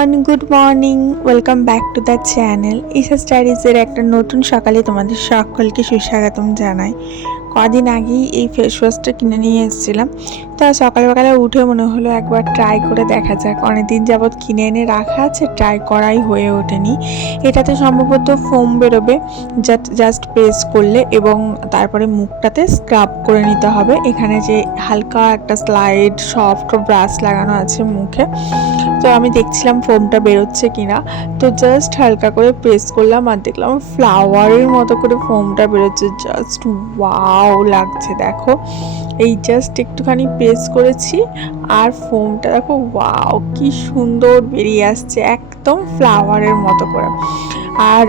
Everyone good morning welcome back to the channel ইসা স্টাডিজের একটা নতুন সকালে তোমাদের সকলকে সুস্বাগতম জানাই। কদিন আগেই এই ফেস ওয়াশটা কিনে নিয়ে এসেছিলাম। তো সকালবেলা উঠে মনে হলো একবার ট্রাই করে দেখা যাক। অনেকদিন যাবৎ কিনে এনে রাখা আছে ট্রাই করাই হয়ে ওঠেনি। এটাতে সম্ভবত ফোম বেরোবে জাস্ট প্রেস করলে এবং তারপরে মুখটাতে স্ক্রাব করে নিতে হবে। এখানে যে হালকা একটা স্লাইড সফট ব্রাশ লাগানো আছে মুখে। তো আমি দেখছিলাম ফোমটা বেরোচ্ছে কিনা। তো জাস্ট হালকা করে প্রেস করলাম আর দেখলাম ফ্লাওয়ারের মতো করে ফোমটা বেরোচ্ছে। জাস্ট ওয়াও লাগছে, দেখো। এই জাস্ট একটুখানি প্রেস করেছি। আর ফোমটা দেখো ওয়াও কি সুন্দর বেরিয়ে আসছে একদম ফ্লাওয়ারের মতো করে। আর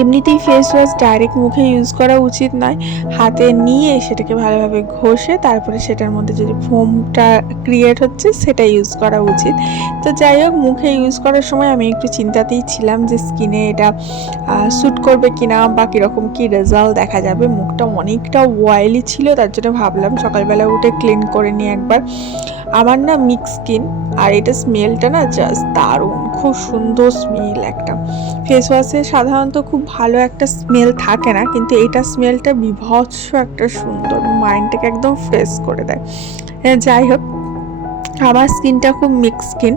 এমনিতেই ফেস ওয়াশ ডাইরেক্ট মুখে ইউজ করা উচিত নয়। হাতে নিয়ে সেটাকে ভালোভাবে ঘষে তারপরে সেটার মধ্যে যদি ফোমটা ক্রিয়েট হচ্ছে সেটা ইউজ করা উচিত। তো যাই হোক, মুখে ইউজ করার সময় আমি একটু চিন্তাতেই ছিলাম যে স্কিনে এটা শ্যুট করবে কিনা বা কীরকম কী রেজাল্ট দেখা যাবে। মুখটা অনেকটা অয়েলি ছিল, তার জন্য ভাবলাম সকালবেলা উঠে ক্লিন করে নিয়ে একবার। আমার না মিক্স স্কিন আর এটা স্মেলটা না জাস্ট দারুণ, খুব সুন্দর স্মেল একটা। ফেস ওয়াশে সাধারণত খুব ভালো একটা স্মেল থাকে না, কিন্তু এটা স্মেলটা বিভৎস একটা সুন্দর মাইন্ডটাকে একদম ফ্রেশ করে দেয়। যাই হোক আমার স্কিনটা খুব মিক্স স্কিন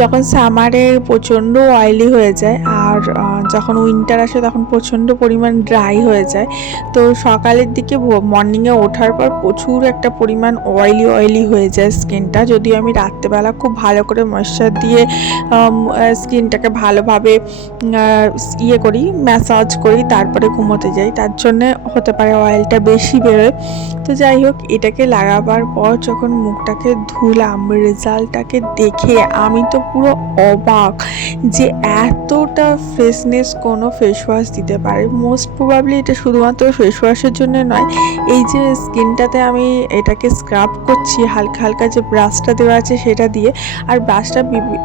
যখন সামারে প্রচণ্ড অয়েলি হয়ে যায় আর যখন উইন্টার আসে তখন প্রচণ্ড পরিমাণ ড্রাই হয়ে যায়। তো সকালের দিকে মর্নিংয়ে ওঠার পর প্রচুর একটা পরিমাণ অয়েলি অয়েলি হয়ে যায় স্কিনটা যদিও আমি রাত্রেবেলা খুব ভালো করে ময়শ্চার দিয়ে স্কিনটাকে ভালোভাবে ইয়ে করি ম্যাসাজ করি, তারপরে ঘুমোতে যাই। তার জন্যে হতে পারে অয়েলটা বেশি বেরোয়। তো যাই হোক, এটাকে লাগাবার পর যখন মুখটাকে ধুলাম রেজাল্টটাকে দেখে আমি তো পুরো অবাক যে এতটা ফ্রেশনেস কোনো ফেস ওয়াশ দিতে পারে। মোস্ট প্রবাবলি এটা শুধুমাত্র ফেস ওয়াশের জন্য নয়, এই যে স্কিনটাতে আমি এটাকে স্ক্রাব করছি, হালকা হালকা যে ব্রাশটা দেওয়া আছে সেটা দিয়ে, আর ব্রাশটা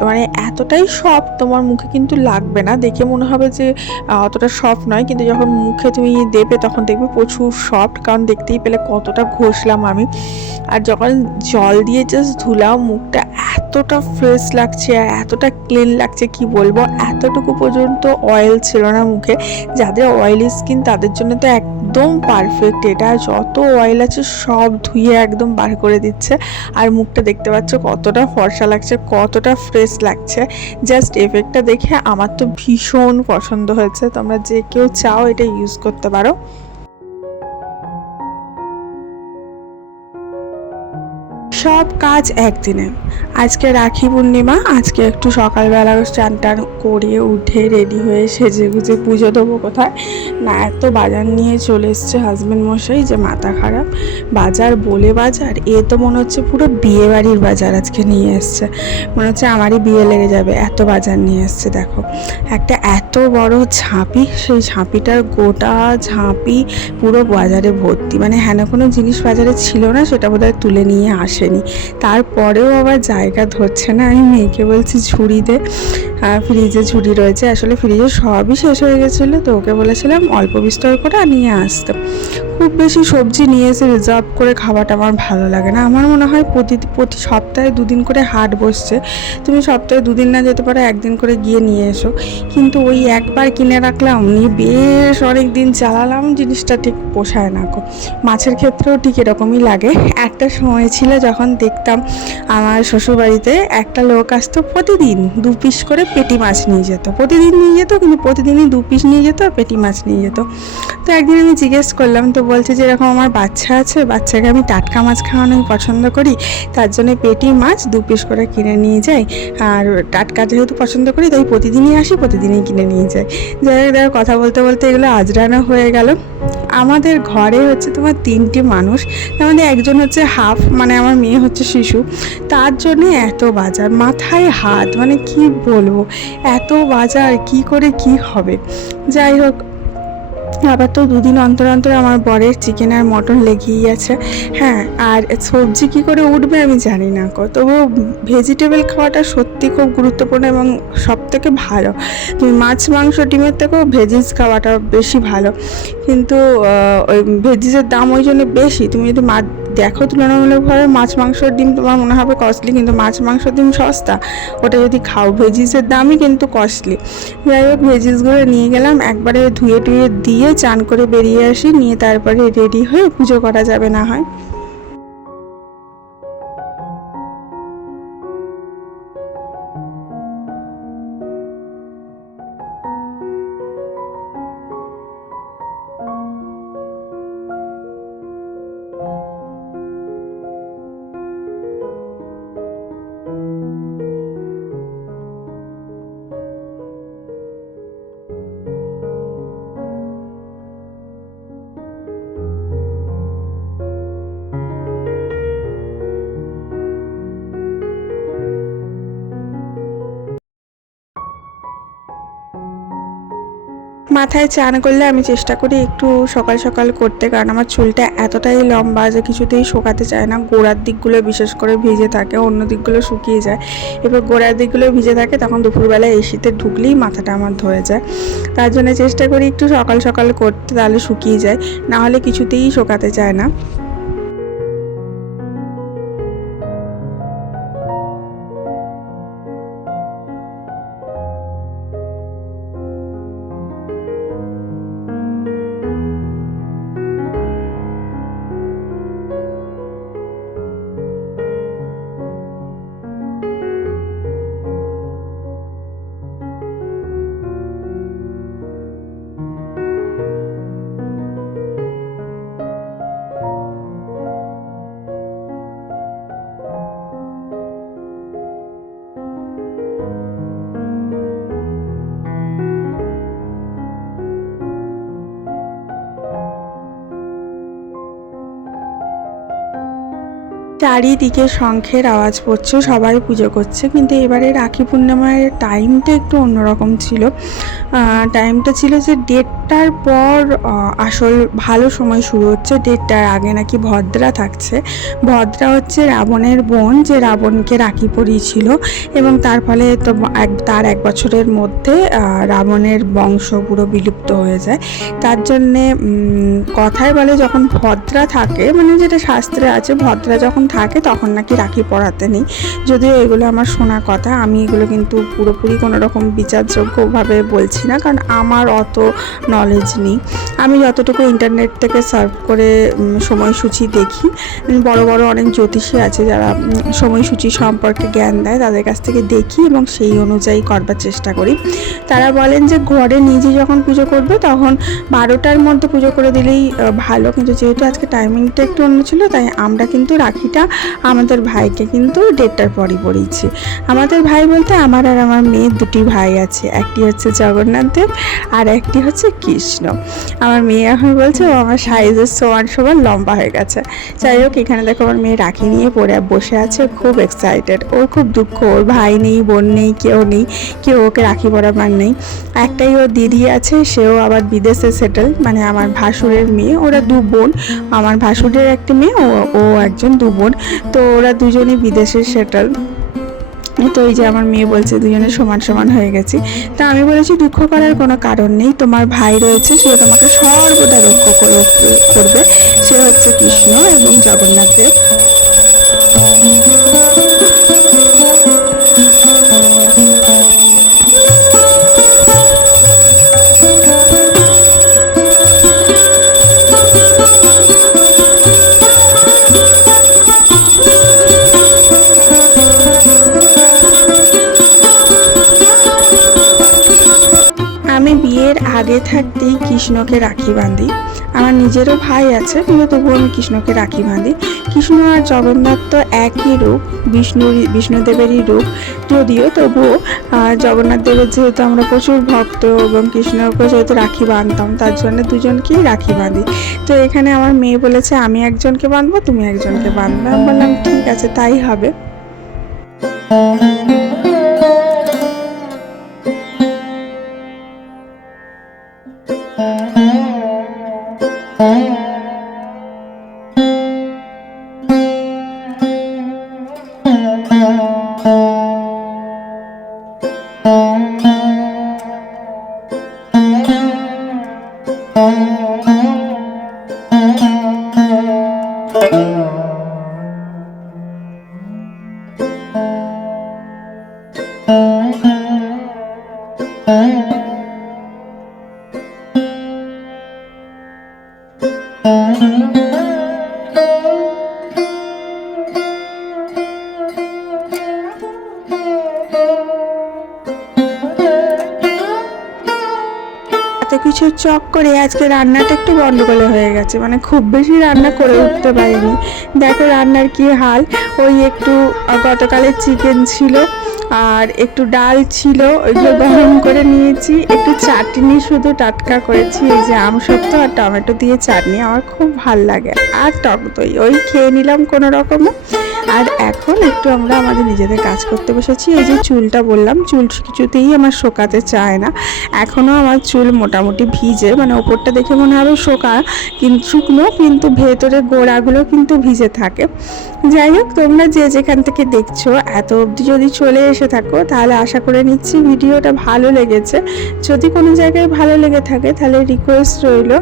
মানে এতটাই সফট তোমার মুখে কিন্তু লাগবে না। দেখে মনে হবে যে অতটা সফট নয়, কিন্তু যখন মুখে তুমি দেবে তখন দেখবে প্রচুর সফট কারণ দেখতেই পেলে কতটা ঘষলাম আমি। আর যখন জল দিয়ে জাস্ট ধুলাম মুখটা এতটা ফ্রেশ লাগছে আর এতটা ক্লিন লাগছে, কি বলব? এতটুকু পর্যন্ত অয়েল ছিল না মুখে। যাদের অয়েলি স্কিন তাদের জন্য তো একদম পারফেক্ট এটা যত অয়েল আছে সব ধুয়ে একদম বার করে দিচ্ছে। আর মুখটা দেখতে পাচ্ছ কতটা ফর্সা লাগছে, কতটা ফ্রেশ লাগছে। জাস্ট এফেক্টটা দেখে আমার তো ভীষণ পছন্দ হয়েছে। তোমরা যে কেউ চাও এটা ইউজ করতে পারো। সব কাজ একদিনে। আজকে রাখি পূর্ণিমা, আজকে একটু সকালবেলা চান টান করে উঠে রেডি হয়ে সেজে গুজে পুজো দেবো কোথায়? না, এত বাজার নিয়ে চলে এসছে হাজব্যান্ড মশাই যে মাথা খারাপ। বাজার বলে বাজার, এ তো মনে হচ্ছে পুরো বিয়ে বাড়ির বাজার আজকে নিয়ে এসছে। মনে হচ্ছে আমারই বিয়ে লেগে যাবে, এত বাজার নিয়ে এসছে, দেখো। একটা এত বড় ঝাঁপি, সেই ঝাঁপিটার গোটা ঝাঁপি পুরো বাজারে ভর্তি। মানে হ্যাঁ কোনো জিনিস বাজারে ছিল না, সেটা বোধহয় তুলে নিয়ে আসেনি। তারপরেও আবার জায়গা ধরছে না। আমি মেয়েকে বলছি, ঝুড়ি দে। ফ্রিজে ঝুড়ি রয়েছে। আসলে ফ্রিজে সবই শেষ হয়ে গেছিল, তো ওকে বলেছিলাম অল্প বিস্তর করে নিয়ে আসতে। খুব বেশি সবজি নিয়ে এসে রিজার্ভ করে খাওয়াটা আমার ভালো লাগে না। আমার মনে হয় প্রতি প্রতি সপ্তাহে দুদিন করে হাট বসছে। তুমি সপ্তাহে দুদিন না যেতে পারো, একদিন করে গিয়ে নিয়ে এসো। কিন্তু ওই একবার কিনে রাখলাম, নিয়ে বেশ অনেক দিন চালালাম, জিনিসটা ঠিক পোষায় না গো। মাছের ক্ষেত্রেও ঠিক এরকমই লাগে। একটা সময় ছিল যখন দেখতাম আমার শ্বশুরবাড়িতে একটা লোক আসতো, প্রতিদিন দু পিস করে পেটি মাছ নিয়ে যেত। প্রতিদিন নিয়ে যেত, কিন্তু প্রতিদিনই দু পিস নিয়ে যেত আর পেটি মাছ নিয়ে যেত। তো একদিন আমি জিজ্ঞেস করলাম, তো বলছে যে এরকম আমার বাচ্চা আছে, বাচ্চাকে আমি টাটকা মাছ খাওয়ানোই পছন্দ করি, তার জন্য পেটি মাছ দু পিস করে কিনে নিয়ে যাই। আর টাটকা যেহেতু পছন্দ করি, তাই প্রতিদিনই আসি, প্রতিদিনই কিনে নিয়ে যাই। যাই হোক, দেখো, কথা বলতে বলতে এগুলো আজরানো হয়ে গেল। আমাদের ঘরে হচ্ছে তোমার তিনটি মানুষ, তার মধ্যে একজন হচ্ছে হাফ মানে আমার মেয়ে হচ্ছে শিশু। তার জন্যে এত বাজার, মাথায় হাত মানে কি বলব? এত বাজার, কি করে কি হবে? যাই হোক আবার তো দুদিন অন্তর অন্তর আমার বরের চিকেন আর মটন লেগেই আছে। হ্যাঁ আর সবজি কি করে উঠবে আমি জানি না তবু ভেজিটেবল খাওয়াটা সত্যি খুব গুরুত্বপূর্ণ এবং সব থেকে ভালো। তুমি মাছ, মাংস, ডিমের থেকেও ভেজিস খাওয়াটা বেশি ভালো। কিন্তু ওই ভেজিসের দাম ওই জন্য বেশি। তুমি যদি মাছ দেখো তুলনামূলকভাবে মাছ, মাংসর ডিম তোমার মনে হবে কস্টলি কিন্তু মাছ, মাংসর ডিম সস্তা। ওটা যদি খাও ভেজিসের দামই কিন্তু কস্টলি যাই হোক ভেজিসগুলো নিয়ে গেলাম, একবারে ধুয়ে টুয়ে দিয়ে চান করে বেরিয়ে আসি, নিয়ে তারপরে রেডি হয়ে পুজো করা যাবে না হয়। মাথায় চান করলে আমি চেষ্টা করি একটু সকাল সকাল করতে, কারণ আমার চুলটা এতটাই লম্বা যে কিছুতেই শোকাতে চায় না। গোড়ার দিকগুলো বিশেষ করে ভিজে থাকে, অন্য দিকগুলো শুকিয়ে যায়। এবার গোড়ার দিকগুলো ভিজে থাকে, তখন দুপুরবেলা এসিতে ঢুকলেই মাথাটা আমার ধরে যায়। তার জন্য চেষ্টা করি একটু সকাল সকাল করতে, তাহলে শুকিয়ে যায়, না হলে কিছুতেই শোকাতে চায় না। চারিদিকে শঙ্খের আওয়াজ পড়ছে, সবাই পুজো করছে। কিন্তু এবারে রাখি পূর্ণিমার টাইমটা একটু অন্যরকম ছিল। টাইমটা ছিল যে দেড়টার পর আসল ভালো সময় শুরু হচ্ছে দেড়টার আগে নাকি ভদ্রা থাকছে। ভদ্রা হচ্ছে রাবণের বোন, যে রাবণকে রাখি পরিয়েছিল এবং তার ফলে তো এক, তার এক বছরের মধ্যে রাবণের বংশ পুরো বিলুপ্ত হয়ে যায়। তার জন্যে কথায় বলে যখন ভদ্রা থাকে মানে যেটা শাস্ত্রে আছে, ভদ্রা যখন থাকে তখন নাকি রাখি পড়াতে নেই। যদিও এগুলো আমার শোনা কথা, আমি এগুলো কিন্তু পুরোপুরি কোনো রকম বিচারযোগ্যভাবে বলছি না, কারণ আমার অত নলেজ নেই। আমি যতটুকু ইন্টারনেট থেকে সার্ভ করে সময়সূচি দেখি বড় বড় অনেক জ্যোতিষী আছে যারা সময়সূচি সম্পর্কে জ্ঞান দেয়, তাদের কাছ থেকে দেখি এবং সেই অনুযায়ী করবার চেষ্টা করি। তারা বলেন যে ঘরে নিজে যখন পুজো করবে, তখন বারোটার মধ্যে পুজো করে দিলেই ভালো। কিন্তু যেহেতু আজকে টাইমিংটা একটু অন্য ছিল, তাই আমরা কিন্তু রাখিটা আমাদের ভাইকে কিন্তু দেড়টার পরই পড়িয়েছি আমাদের ভাই বলতে আমার আর আমার মেয়ের দুটি ভাই আছে। একটি হচ্ছে জগন্নাথ দেব, আর একটি হচ্ছে কৃষ্ণ। আমার মেয়ে এখন বলছে, ও আমার সাইজের সমান সমান লম্বা হয়ে গেছে। যাই হোক, এখানে দেখো আমার মেয়ে রাখি নিয়ে পড়ে, বসে আছে, খুব এক্সাইটেড ওর খুব দুঃখ, ওর ভাই নেই, বোন নেই, কেউ নেই, কেউ ওকে রাখি পরাবার নেই। একটাই ওর দিদি আছে, সেও আবার বিদেশে সেটেল মানে আমার ভাসুরের মেয়ে, ওরা দু বোন। আমার ভাসুরের একটি মেয়ে, ও ও একজন দু বোন। তো ওরা দুজনই বিদেশে সেটেল তো ওই যে আমার মেয়ে বলছে, দুজনে সমান সমান হয়ে গেছি। তা আমি বলেছি, দুঃখ করার কোনো কারণ নেই। তোমার ভাই রয়েছে, সে তোমাকে সর্বদা রক্ষা করবে। সে হচ্ছে কৃষ্ণ এবং জগন্নাথ দেব। কৃষ্ণকে রাখি বাঁধি আমার নিজেরও ভাই আছে, কিন্তু তবুও আমি কৃষ্ণকে রাখি বাঁধি কৃষ্ণ আর জগন্নাথ তো একই রূপ, বিষ্ণু, বিষ্ণুদেবেরই রূপ। যদিও তবুও জগন্নাথ দেবের যেহেতু আমরা প্রচুর ভক্ত এবং কৃষ্ণকে যেহেতু রাখি বাঁধতাম তার জন্য দুজনকেই রাখি বাঁধি তো এখানে আমার মেয়ে বলেছে, আমি একজনকে বাঁধবো তুমি একজনকে বাঁধবে আমি বললাম, ঠিক আছে, তাই হবে। কিছু চক করে আজকে রান্নাটা একটু গন্ডগোলে হয়ে গেছে। মানে খুব বেশি রান্না করে উঠতে পারিনি। দেখো রান্নার কি হাল। ওই একটু গতকালের চিকেন ছিল আর একটু ডাল ছিল, ওইগুলো গরম করে নিয়েছি। একটু চাটনি শুধু টাটকা করেছি। এই যে আম সত্য আর টমেটো দিয়ে চাটনি আমার খুব ভালো লাগে। আর টক দই, ওই খেয়ে নিলাম কোনো রকমে। আর এখন একটু আমরা আমাদের নিজেদের কাজ করতে বসেছি। এই যে চুলটা বললাম, চুল কিছুতেই আমার শোকাতে চায় না। এখনও আমার চুল মোটামুটি ভিজে মানে ওপরটা দেখে মনে হবে শোকা, কিন্তু শুকনো, কিন্তু ভেতরে গোড়াগুলো কিন্তু ভিজে থাকে। যাই হোক, তোমরা যে যেখান থেকে দেখছ, এত অবধি যদি চলে এসে থাকো, তাহলে আশা করে নিচ্ছি ভিডিওটা ভালো লেগেছে। যদি কোনো জায়গায় ভালো লেগে থাকে, তাহলে রিকোয়েস্ট রইল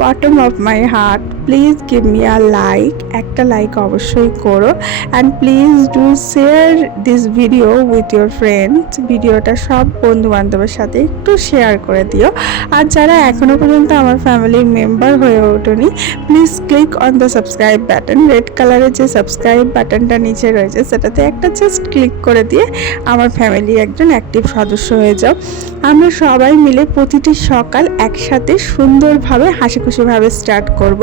bottom of my heart please give me a like একটা লাইক অবশ্যই করো। And please do share this video with your friends ভিডিওটা সব বন্ধু বান্ধবের সাথে একটু শেয়ার করে দিও। আর যারা এখনও পর্যন্ত আমার ফ্যামিলির মেম্বার হয়ে ওঠেনি please click on the subscribe button red কালারের যে সাবস্ক্রাইব বাটনটা নিচে রয়েছে, সেটাতে একটা জাস্ট ক্লিক করে দিয়ে আমার ফ্যামিলির একজন অ্যাক্টিভ সদস্য হয়ে যাও। আমরা সবাই মিলে প্রতিটি সকাল একসাথে সুন্দরভাবে হাসি খুশিভাবে স্টার্ট করব।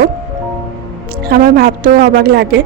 আমার ভাবতেও অবাক লাগে।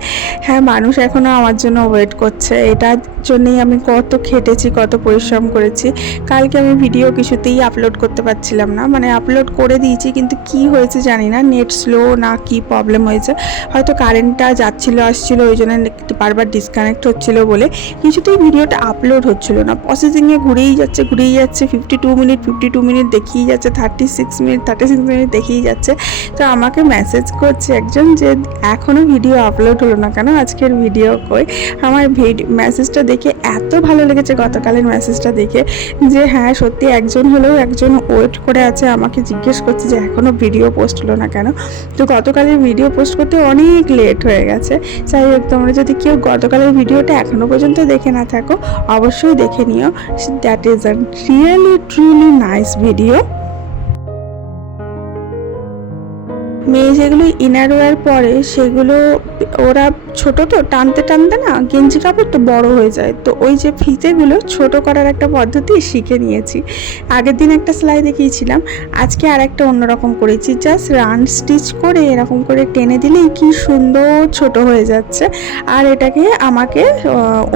হ্যাঁ মানুষ এখনও আমার জন্য ওয়েট করছে। এটার জন্যেই আমি কত খেটেছি, কত পরিশ্রম করেছি। কালকে আমি ভিডিও কিছুতেই আপলোড করতে পারছিলাম না। মানে আপলোড করে দিয়েছি, কিন্তু কি হয়েছে জানি না। নেট স্লো না কি প্রবলেম হয়েছে। হয়তো কারেন্টটা যাচ্ছিল, আসছিল, ওই জন্য বারবার ডিসকানেক্ট হচ্ছিল বলে কিছুতেই ভিডিওটা আপলোড হচ্ছিল না। প্রসেসিংয়ে ঘুরেই যাচ্ছে ঘুরেই যাচ্ছে। Fifty two minute fifty two minute দেখিয়ে যাচ্ছে। Thirty six minute thirty six minute দেখিয়ে যাচ্ছে। তো আমাকে মেসেজ করছে একজন যে এখনও ভিডিও আপলোড হলো না কেন? আজকের ভিডিও কই? আমার ভিডিও মেসেজটা দেখে এত ভালো লেগেছে গতকালের মেসেজটা দেখে যে হ্যাঁ সত্যি একজন হলেও একজন ওয়েট করে আছে, আমাকে জিজ্ঞেস করছে যে এখনও ভিডিও পোস্ট হলো না কেন? তো গতকালের ভিডিও পোস্ট করতে অনেক লেট হয়ে গেছে। যাই হোক, তোমরা যদি কেউ গতকালের ভিডিওটা এখনও পর্যন্ত দেখে না থাকো, অবশ্যই দেখে নিও। That is a really truly nice video মেয়ে যেগুলো ইনার পরে সেগুলো ওরা ছোট তো, টানতে টানতে না গেঞ্জি কাপড় তো বড় হয়ে যায়। তো ওই যে ফিতেগুলো ছোট করার একটা পদ্ধতি শিখে নিয়েছি। আগের দিন একটা সেলাই দেখিয়েছিলাম, আজকে আর একটা অন্যরকম করেছি। জাস্ট রান স্টিচ করে এরকম করে টেনে দিলেই কি সুন্দর ছোট হয়ে যাচ্ছে। আর এটাকে আমাকে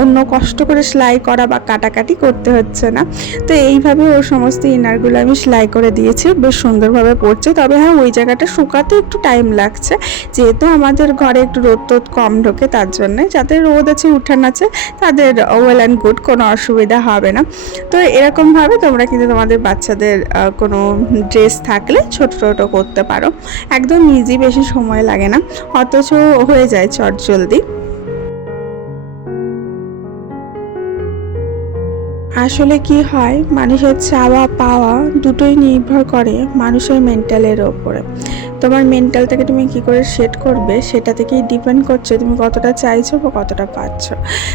অন্য কষ্ট করে সেলাই করা বা কাটাকাটি করতে হচ্ছে না। তো এইভাবে ওর সমস্ত ইনারগুলো আমি সেলাই করে দিয়েছি, বেশ সুন্দরভাবে পড়ছে। তবে হ্যাঁ ওই জায়গাটা শুকাতে একটু টাইম লাগছে। যেহেতু আমাদের ঘরে একটু রোদ টোদ কম ঢোকে তার জন্যে। যাদের রোদ আছে, উঠান আছে, তাদের ওয়েল অ্যান্ড গুড কোনো অসুবিধা হবে না। তো এরকমভাবে তোমরা কিন্তু তোমাদের বাচ্চাদের কোনো ড্রেস থাকলে ছোট ছোটো করতে পারো। একদম ইজি বেশি সময় লাগে না। অথচ হয়ে যায় চট জলদি আসলে কি হয়? মানুষের চাওয়া পাওয়া দুটোই নির্ভর করে মানুষের মেন্টালের ওপরে। তোমার মেন্টালটাকে তুমি কি করে সেট করবে সেটা থেকেই ডিপেন্ড করছে তুমি কতটা চাইছো বা কতটা পাচ্ছ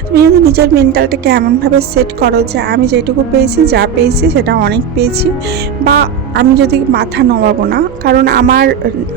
তুমি যদি নিজের মেন্টালটাকে এমনভাবে সেট করো যে আমি যেটুকু পেয়েছি, যা পেয়েছি সেটা অনেক পেয়েছি বা আমি যদি মাথা নোয়াবো না, কারণ আমার,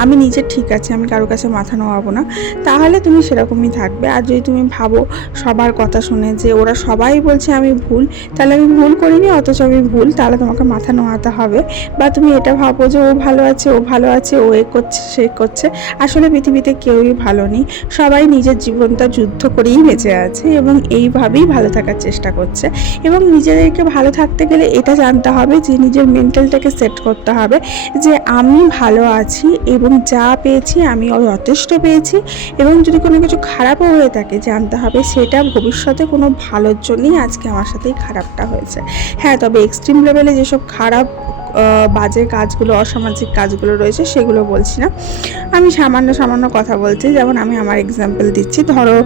আমি নিজে ঠিক আছে, আমি কারও কাছে মাথা নোয়াবো না, তাহলে তুমি সেরকমই থাকবে। আর যদি তুমি ভাবো সবার কথা শুনে যে ওরা সবাই বলছে আমি ভুল, তাহলে আমি ভুল করিনি, অথচ আমি ভুল, তাহলে তোমাকে মাথা নোয়াতে হবে। বা তুমি এটা ভাবো যে ও ভালো আছে, ও ভালো আছে, ও এ করছে, সে করছে। আসলে পৃথিবীতে কেউই ভালো নেই। সবাই নিজের জীবনটা যুদ্ধ করেই বেঁচে আছে এবং এইভাবেই ভালো থাকার চেষ্টা করছে। এবং নিজেদেরকে ভালো থাকতে গেলে এটা জানতে হবে যে নিজের মেন্টালটাকে সেট করতে হবে যে আমি ভালো আছি এবং যা পেয়েছি আমি যথেষ্ট পেয়েছি এবং যদি কোনো কিছু খারাপও হয়ে থাকে জানতে হবে সেটা ভবিষ্যতে কোনো ভালোর জন্যই আজকে আমার সাথেই খারাপটা হয়েছে। হ্যাঁ তবে এক্সট্রিম লেভেলে যেসব খারাপ বাজে কাজগুলো, অসামাজিক কাজগুলো রয়েছে, সেগুলো বলছি না। আমি সামান্য সামান্য কথা বলছি, যেমন আমি আমার এক্সাম্পল দিচ্ছি। ধরো,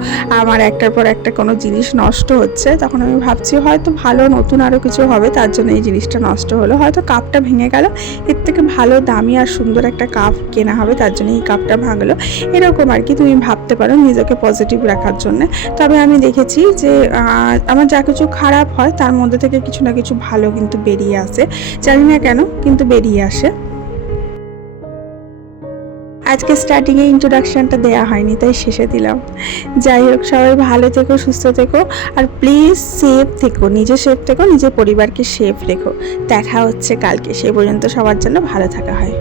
আমার একটার পর একটা কোনো জিনিস নষ্ট হচ্ছে, তখন আমি ভাবছি হয়তো ভালো, নতুন আরও কিছু হবে, তার জন্য এই জিনিসটা নষ্ট হলো। হয়তো কাপটা ভেঙে গেল, এর থেকে ভালো, দামি আর সুন্দর একটা কাপ কেনা হবে, তার জন্য এই কাপটা ভাঙলো। এরকম আর কি, তুমি ভাবতে পারো নিজেকে পজিটিভ রাখার জন্য। তবে আমি দেখেছি যে আমার যা কিছু খারাপ হয়, তার মধ্যে থেকে কিছু না কিছু ভালো কিন্তু বেরিয়ে আসে। জানি না কেন কিন্তু বেরিয়ে আসে। আজকে স্টার্টিংয়ে ইন্ট্রোডাকশনটা দেওয়া হয়নি, তাই শেষে দিলাম। যাই হোক, সবাই ভালো থেকো, সুস্থ থেকো, আর প্লিজ সেফ থেকো, নিজে সেফ থেকো, নিজের পরিবারকে সেফ রেখো। দেখা হচ্ছে কালকে, সে পর্যন্ত সবার জন্য ভালো থাকা হয়।